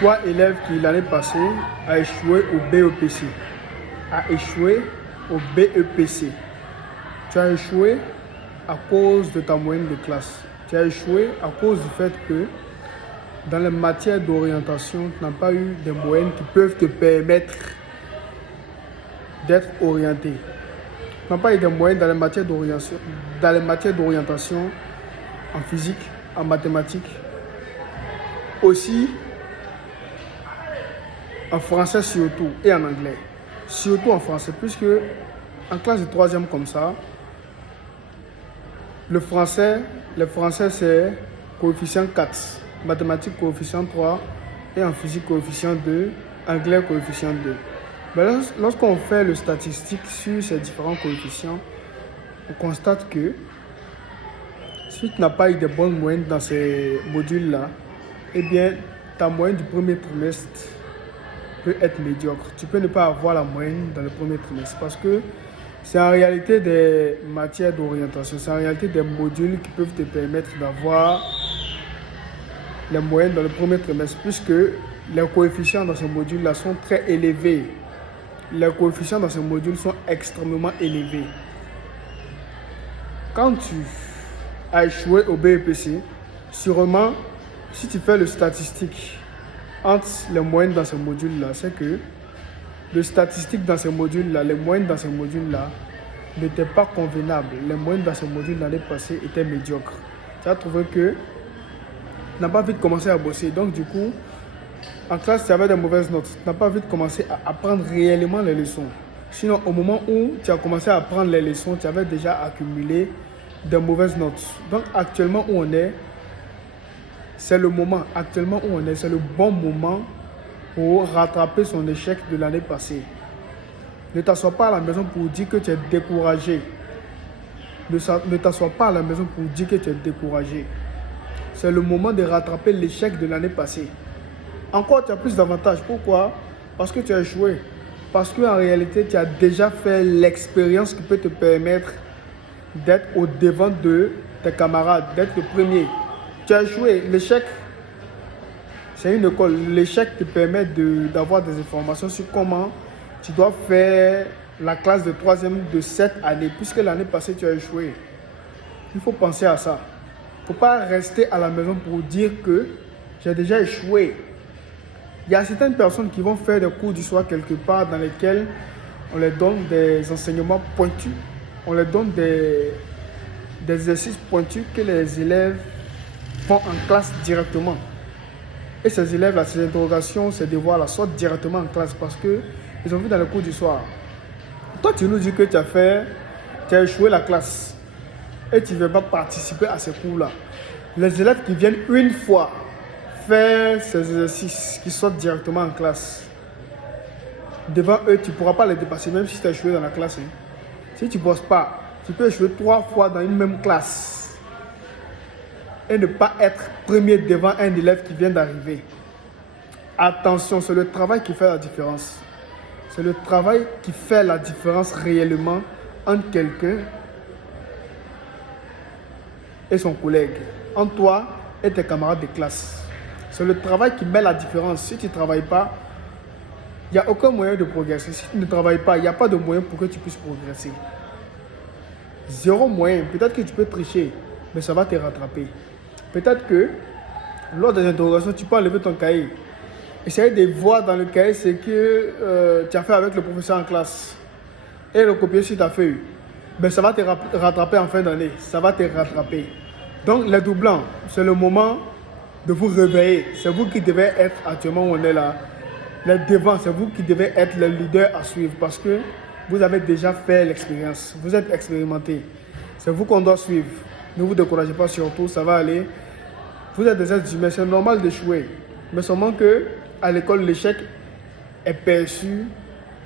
toi, élève qui l'année passée a échoué au BEPC, a échoué au BEPC. Tu as échoué à cause de ta moyenne de classe. Tu as échoué à cause du fait que dans les matières d'orientation, tu n'as pas eu des moyennes qui peuvent te permettre d'être orienté. Tu n'as pas eu des moyennes dans les matières d'orientation, en physique, en mathématiques, aussi en français surtout et en anglais. Surtout en français, puisque en classe de 3e comme ça, le français c'est coefficient 4, mathématiques coefficient 3 et en physique coefficient 2, anglais coefficient 2. Mais lorsqu'on fait le statistique sur ces différents coefficients, on constate que si tu n'as pas eu de bonnes moyennes dans ces modules-là, eh bien, ta moyenne du premier trimestre peut être médiocre. Tu peux ne pas avoir la moyenne dans le premier trimestre parce que c'est en réalité des matières d'orientation, c'est en réalité des modules qui peuvent te permettre d'avoir les moyennes dans le premier trimestre puisque les coefficients dans ces modules-là sont très élevés. Les coefficients dans ces modules sont extrêmement élevés. Quand tu as échoué au BEPC, sûrement, si tu fais le statistique entre les moyennes dans ces modules-là, c'est que le statistique dans ces modules-là, les moyennes dans ces modules-là n'étaient pas convenables. Les moyennes dans ces modules l'année passée étaient médiocres. Tu as trouvé que tu n'as pas vite commencé à bosser. Donc du coup, en classe, tu avais des mauvaises notes. Tu n'as pas vite commencé à apprendre réellement les leçons. Sinon, au moment où tu as commencé à apprendre les leçons, tu avais déjà accumulé des mauvaises notes. Donc actuellement où on est, c'est le moment. Actuellement où on est, c'est le bon moment pour rattraper son échec de l'année passée. Ne t'assois pas à la maison pour dire que tu es découragé. Ne t'assois pas à la maison pour dire que tu es découragé. C'est le moment de rattraper l'échec de l'année passée. Encore, tu as plus d'avantages. Pourquoi? Parce que tu as échoué. Parce qu'en réalité, tu as déjà fait l'expérience qui peut te permettre d'être au devant de tes camarades, d'être le premier. Tu as échoué. L'échec, c'est une école. L'échec te permet d'avoir des informations sur comment tu dois faire la classe de 3e de cette année, puisque l'année passée, tu as échoué. Il faut penser à ça. Il ne faut pas rester à la maison pour dire que j'ai déjà échoué. Il y a certaines personnes qui vont faire des cours du soir quelque part dans lesquels on leur donne des enseignements pointus. On leur donne des exercices pointus que les élèves font en classe directement. Et ces élèves-là, ces interrogations, ces devoirs-là sortent directement en classe parce qu'ils ont vu dans le cours du soir. Toi, tu nous dis que tu as échoué la classe et tu ne veux pas participer à ces cours-là. Les élèves qui viennent une fois faire ces exercices qui sortent directement en classe, devant eux, tu ne pourras pas les dépasser même si tu as échoué dans la classe. Si tu ne bosses pas, tu peux échouer 3 fois dans une même classe et ne pas être premier devant un élève qui vient d'arriver. Attention, c'est le travail qui fait la différence. C'est le travail qui fait la différence réellement entre quelqu'un et son collègue, entre toi et tes camarades de classe. C'est le travail qui met la différence. Si tu ne travailles pas, il n'y a aucun moyen de progresser. Si tu ne travailles pas, il n'y a pas de moyen pour que tu puisses progresser. Zéro moyen. Peut-être que tu peux tricher, mais ça va te rattraper. Peut-être que lors des interrogations, tu peux enlever ton cahier. Essayer de voir dans le cahier ce que tu as fait avec le professeur en classe et le copier sur ta feuille. Mais ça va te rattraper en fin d'année. Ça va te rattraper. Donc les doublants, c'est le moment de vous réveiller. C'est vous qui devez être actuellement où on est là. Les devants, c'est vous qui devez être les leaders à suivre parce que vous avez déjà fait l'expérience. Vous êtes expérimenté. C'est vous qu'on doit suivre. Ne vous découragez pas surtout, ça va aller. Vous êtes des êtres humains, c'est normal d'échouer. Mais seulement que à l'école, l'échec est perçu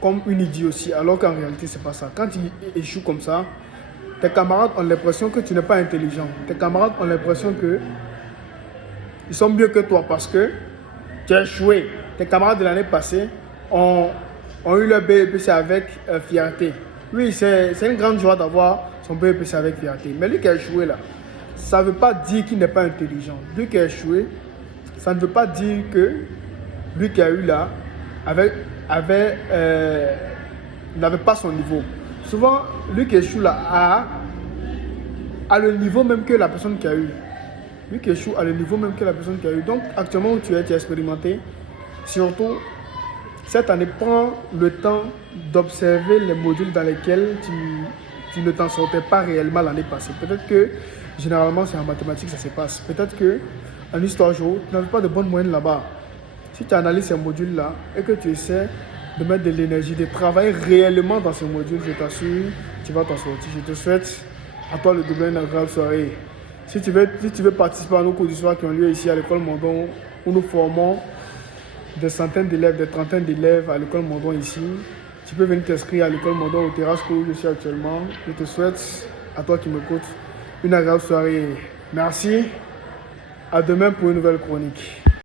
comme une idiotie, alors qu'en réalité, c'est pas ça. Quand tu échoues comme ça, tes camarades ont l'impression que tu n'es pas intelligent. Tes camarades ont l'impression que ils sont mieux que toi parce que tu as échoué. Tes camarades de l'année passée ont eu leur BEPC avec fierté. Oui, c'est une grande joie d'avoir son BEPC avec fierté. Mais lui qui a échoué là, ça ne veut pas dire qu'il n'est pas intelligent. Lui qui a échoué, ça ne veut pas dire que lui qui a eu là, n'avait pas son niveau. Souvent, lui qui échoue là a le niveau même que la personne qui a eu. Lui qui échoue a le niveau même que la personne qui a eu. Donc, actuellement où tu es expérimenté. Surtout, cette année, prends le temps d'observer les modules dans lesquels tu ne t'en sortais pas réellement l'année passée. Peut-être que, généralement, c'est en mathématiques ça se passe. Peut-être que en histoire géo, tu n'avais pas de bonnes moyennes là-bas. Si tu analyses ces modules-là et que tu essaies de mettre de l'énergie, de travailler réellement dans ces modules, je t'assure, tu vas t'en sortir. Je te souhaite à toi le double une agréable soirée. Si tu veux participer à nos cours du soir qui ont lieu ici à l'école Mondon, où nous formons des centaines d'élèves, des trentaines d'élèves à l'école Mondon ici, tu peux venir t'inscrire à l'école Mondon au terrasse où je suis actuellement. Je te souhaite, à toi qui m'écoutes, une agréable soirée. Merci. À demain pour une nouvelle chronique.